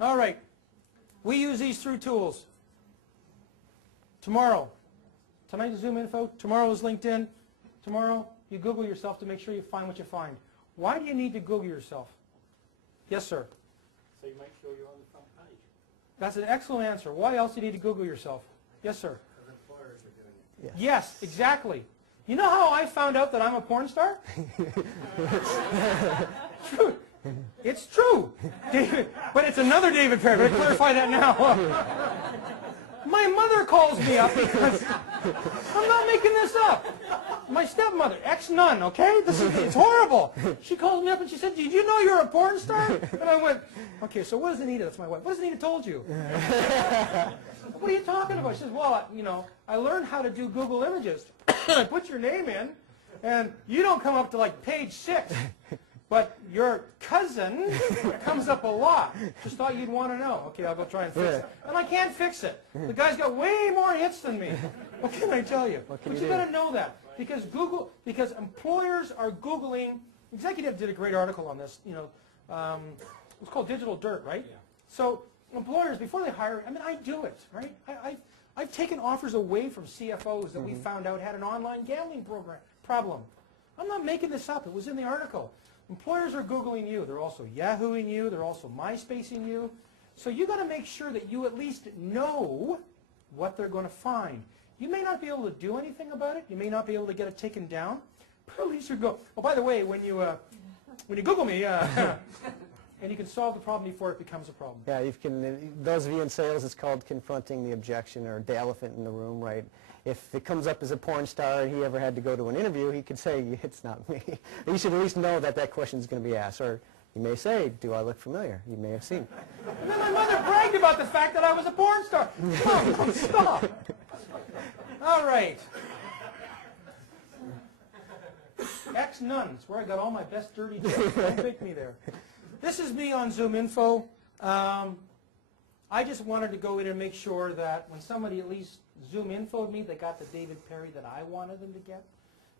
All right. We use these three tools. Tomorrow. Tonight is Zoom Info. Tomorrow is LinkedIn. Tomorrow you Google yourself to make sure you find what you find. Why do you need to Google yourself? Yes, sir. So you make sure you're on the front page. That's an excellent answer. Why else do you need to Google yourself? Yes, sir. Because employers are doing it. Yeah. Yes, exactly. You know how I found out that I'm a porn star? True. It's true. David, but it's another David Perry. Let me clarify that now. My mother calls me up because I'm not making this up. My stepmother, ex-nun, okay? It's horrible. She calls me up and she said, "Did you know you're a porn star?" And I went, "Okay, so what does Anita?" That's my wife. "What has Anita told you?" "What are you talking about?" She says, "Well, you know, I learned how to do Google Images. I put your name in, and you don't come up to like page 6. But your cousin comes up a lot. Just thought you'd want to know." Okay, I'll go try and fix it. And I can't fix it. The guy's got way more hits than me. What can I tell you? But you got to know that. Because employers are Googling. Execu-Net did a great article on this. You know, it's called Digital Dirt, right? Yeah. So employers, before they hire, I mean, I do it, right? I've taken offers away from CFOs that we found out had an online gambling problem. I'm not making this up. It was in the article. Employers are Googling you. They're also Yahooing you. They're also MySpacing you. So you got to make sure that you at least know what they're going to find. You may not be able to do anything about it. You may not be able to get it taken down. But at least you go, "Oh, by the way, when you Google me, and you can solve the problem before it becomes a problem." Yeah, you can. Those of you in sales, it's called confronting the objection or the elephant in the room, right? If it comes up as a porn star and he ever had to go to an interview, he could say, "It's not me." You should at least know that that question is going to be asked. Or you may say, "Do I look familiar?" You may have seen. And then my mother bragged about the fact that I was a porn star. Mom, stop. All right. Ex-nuns, where I got all my best dirty jokes. Don't pick me there. This is me on Zoom Info. I just wanted to go in and make sure that when somebody at least Zoom Info'd me, they got the David Perry that I wanted them to get.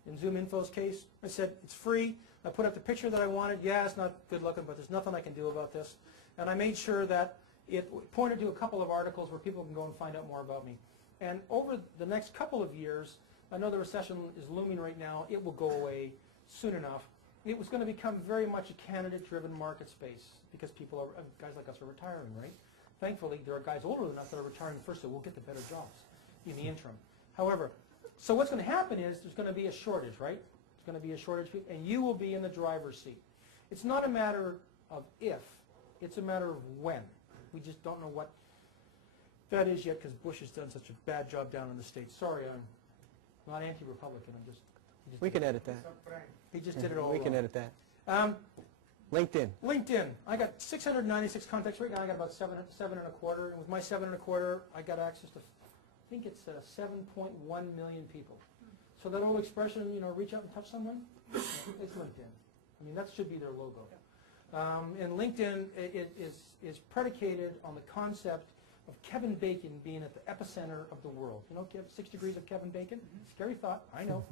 In Zoom Info's case, I said, it's free. I put up the picture that I wanted. Yeah, it's not good looking, but there's nothing I can do about this. And I made sure that it pointed to a couple of articles where people can go and find out more about me. And over the next couple of years, I know the recession is looming right now. It will go away soon enough. It was going to become very much a candidate-driven market space because people are, guys like us are retiring, right? Thankfully, there are guys older enough that are retiring first, so we'll get the better jobs in the interim. However, so what's going to happen is there's going to be a shortage, right? There's going to be a shortage, and you will be in the driver's seat. It's not a matter of if, it's a matter of when. We just don't know what that is yet because Bush has done such a bad job down in the States. Sorry, I'm not anti-Republican. I'm just. We can edit that. He just did it all We can wrong. edit that. LinkedIn. LinkedIn. I got 696 contacts right now. I got about seven and a quarter, and with my 7 1/4, I got access to, I think it's 7.1 million people. So that old expression, you know, reach out and touch someone, it's LinkedIn. I mean, that should be their logo. And LinkedIn is predicated on the concept of Kevin Bacon being at the epicenter of the world. You know, 6 degrees of Kevin Bacon? Scary thought, I know.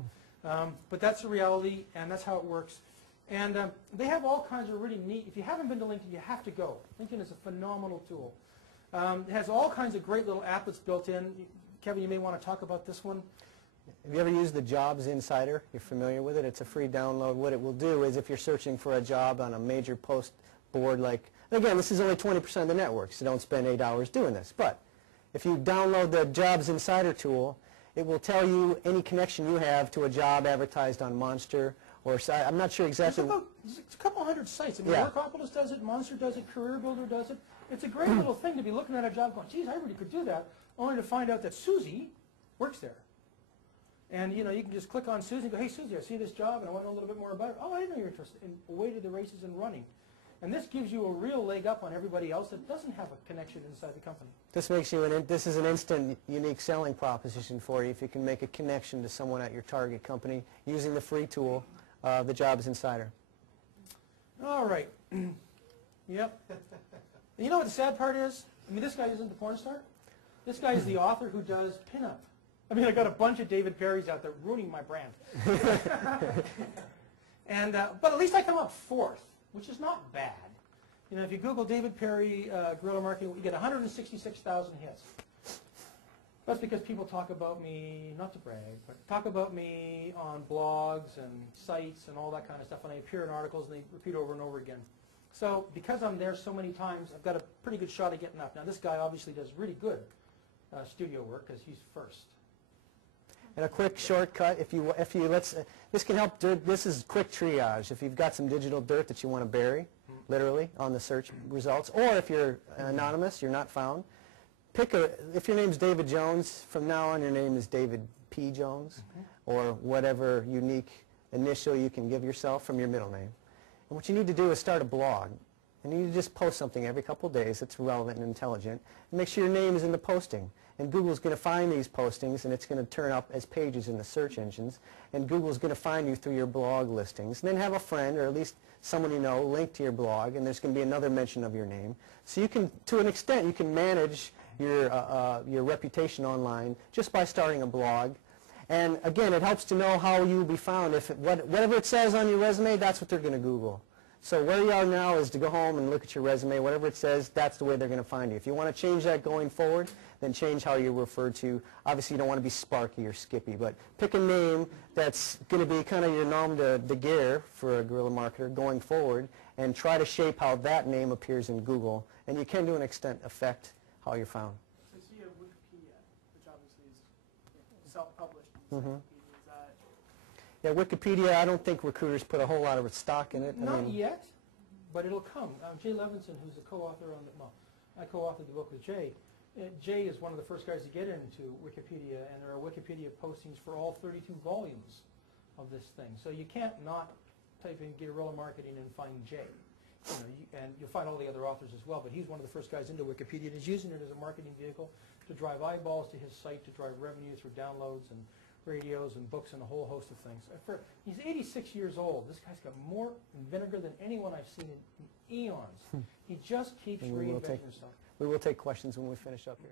But that's the reality, and that's how it works. And they have all kinds of really neat, if you haven't been to LinkedIn, you have to go. LinkedIn is a phenomenal tool. It has all kinds of great little applets built in. Kevin, you may want to talk about this one. Have you ever used the Jobs Insider? You're familiar with it? It's a free download. What it will do is if you're searching for a job on a major post board like, and again, this is only 20% of the network, so don't spend 8 hours doing this. But if you download the Jobs Insider tool, it will tell you any connection you have to a job advertised on Monster or I'm not sure exactly. It's a couple hundred sites. I mean, Yeah. Workopolis does it, Monster does it, Career Builder does it. It's a great little thing to be looking at a job going, geez, I really could do that, only to find out that Susie works there. And you know, you can just click on Susie and go, hey Susie, I see this job and I want to know a little bit more about it. Oh, I didn't know you're interested. And away to the races and running. And this gives you a real leg up on everybody else that doesn't have a connection inside the company. This makes you this is an instant unique selling proposition for you if you can make a connection to someone at your target company using the free tool, the Jobs Insider. All right. Yep. You know what the sad part is? I mean, this guy isn't the porn star. This guy is the author who does pinup. I mean, I got a bunch of David Perrys out there ruining my brand. And but at least I come up fourth, which is not bad. You know, if you Google David Perry guerrilla marketing, you get 166,000 hits. That's because people talk about me, not to brag, but talk about me on blogs and sites and all that kind of stuff, and I appear in articles and they repeat over and over again. So because I'm there so many times, I've got a pretty good shot at getting up. Now this guy obviously does really good studio work because he's first. And a quick shortcut, this can help, this is quick triage. If you've got some digital dirt that you want to bury, literally, on the search results, or if you're anonymous, you're not found, if your name's David Jones, from now on your name is David P. Jones, or whatever unique initial you can give yourself from your middle name. And what you need to do is start a blog. And you need to just post something every couple of days that's relevant and intelligent. And make sure your name is in the posting. And Google's going to find these postings, and it's going to turn up as pages in the search engines. And Google's going to find you through your blog listings. And then have a friend, or at least someone you know, link to your blog, and there's going to be another mention of your name. So you can, to an extent, you can manage your reputation online just by starting a blog. And again, it helps to know how you'll be found. Whatever it says on your resume, that's what they're going to Google. So where you are now is to go home and look at your resume. Whatever it says, that's the way they're going to find you. If you want to change that going forward, then change how you're referred to. Obviously, you don't want to be Sparky or Skippy, but pick a name that's going to be kind of your nom de guerre for a guerrilla marketer going forward, and try to shape how that name appears in Google. And you can, to an extent, affect how you're found. So I see a Wikipedia, which obviously is self-published. Is that... Yeah, Wikipedia, I don't think recruiters put a whole lot of stock in it. Not yet, but it'll come. Jay Levinson, who's a co-author on the, well, I co-authored the book with Jay. Jay is one of the first guys to get into Wikipedia, and there are Wikipedia postings for all 32 volumes of this thing. So you can't not type in guerrilla marketing and find Jay. You know, and you'll find all the other authors as well, but he's one of the first guys into Wikipedia, and he's using it as a marketing vehicle to drive eyeballs to his site, to drive revenue through downloads and radios and books and a whole host of things. He's 86 years old. This guy's got more vinegar than anyone I've seen in eons. He just keeps reinventing himself. We will take questions when we finish up here.